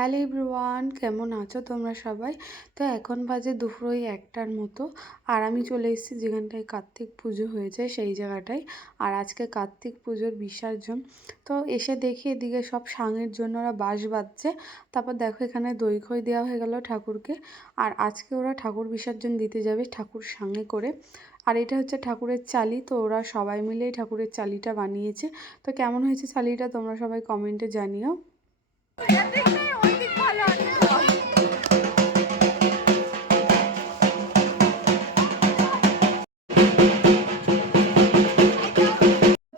Hello everyone, কেমন আছো তোমরা সবাই? তো এখন বাজে দুপুর ওই ১টার মতো। আর আমি চলে এসেছি যেখানটায় কার্তিক পুজো হয়েছে সেই জায়গাটায়। আর আজকে কার্তিক পুজোর বিসর্জন। তো এসে দেখি এদিকে সব সাঙের জন্য ওরা বাঁশ বাঁধছে। তারপর দেখো এখানে দই খই দেওয়া হয়ে গেল ঠাকুরকে। আর আজকে ওরা ঠাকুর বিসর্জন দিতে যাবে ঠাকুর সাঙে করে। আর এটা হচ্ছে ঠাকুরের চালি, তো ওরা সবাই মিলেই ঠাকুরের চালিটা বানিয়েছে। তো কেমন হয়েছে চালিটা তোমরা সবাই কমেন্টে জানিও।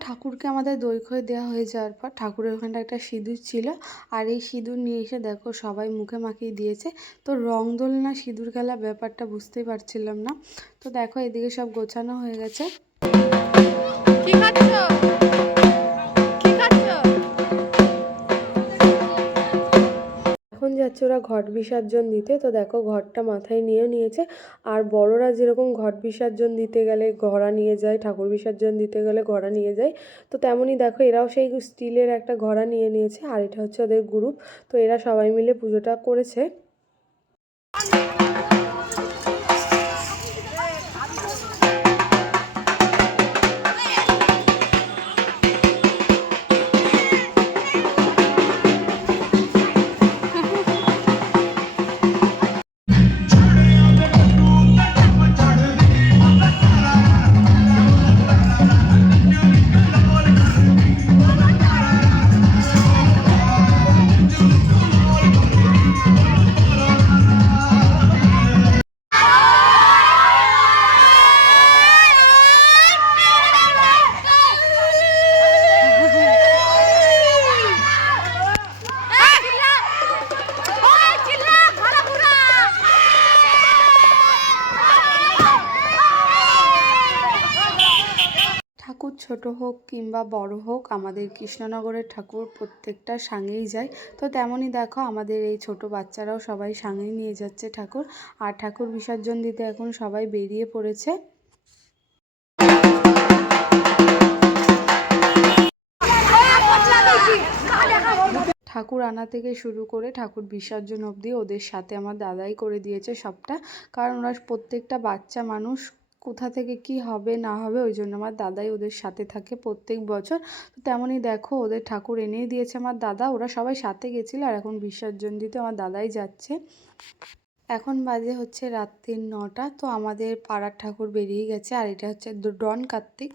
ঠাকুরকে আমাদের দই খই দেওয়া হয়ে যাওয়ার পর ঠাকুরের ওখানটা একটা সিঁদুর ছিল। আর এই সিঁদুর নিয়ে এসে দেখো সবাই মুখে মাখিয়ে দিয়েছে। তো রং দোল না সিঁদুর খেলা ব্যাপারটা বুঝতেই পারছিলাম না। তো দেখো এদিকে সব গোছানো হয়ে গেছে। এখন যাচ্ছে ওরা ঘট বিসর্জন দিতে। তো দেখো ঘরটা মাথায় নিয়েও নিয়েছে। আর বড়রা যেরকম ঘট বিসর্জন দিতে গেলে ঘোড়া নিয়ে যায়, ঠাকুর বিসর্জন দিতে গেলে ঘোড়া নিয়ে যায়, তো তেমনই দেখো এরাও সেই স্টিলের একটা ঘোড়া নিয়ে নিয়েছে। আর এটা হচ্ছে ওদের গ্রুপ। তো এরা সবাই মিলে পুজোটা করেছে। ঠাকুর ছোট হোক কিংবা বড় হোক, আমাদের কৃষ্ণনগরের ঠাকুর প্রত্যেকটা সাঙেই যায়। তো তেমনই দেখো আমাদের এই ছোট বাচ্চারাও সবাই সাঙেই নিয়ে যাচ্ছে ঠাকুর। আর ঠাকুর বিসর্জন দিতে এখন সবাই বেরিয়ে পড়েছে। ঠাকুর আনা থেকে শুরু করে ঠাকুর বিসর্জন অবধি ওদের সাথে আমার দাদাই করে দিয়েছে সবটা। কারণ ওরা প্রত্যেকটা বাচ্চা মানুষ, কোথা থেকে কি হবে না হবে, ওই জন্য আমার দাদাই ওদের সাথে থাকে প্রত্যেক বছর। তো তেমনই দেখো ওদের ঠাকুর এনেই দিয়েছে আমার দাদা। ওরা সবাই সাথে গেছিলো আর এখন বিসর্জন দিতে আমার দাদাই যাচ্ছে। এখন বাজে হচ্ছে রাত্রির ৯টা। তো আমাদের পাড়ার ঠাকুর বেরিয়ে গেছে। আর এটা হচ্ছে ডন কার্তিক।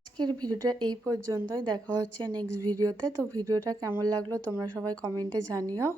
আজকের ভিডিওটা এই পর্যন্তই। দেখা হচ্ছে নেক্সট ভিডিওতে। তো ভিডিওটা কেমন লাগলো তোমরা সবাই কমেন্টে জানিও।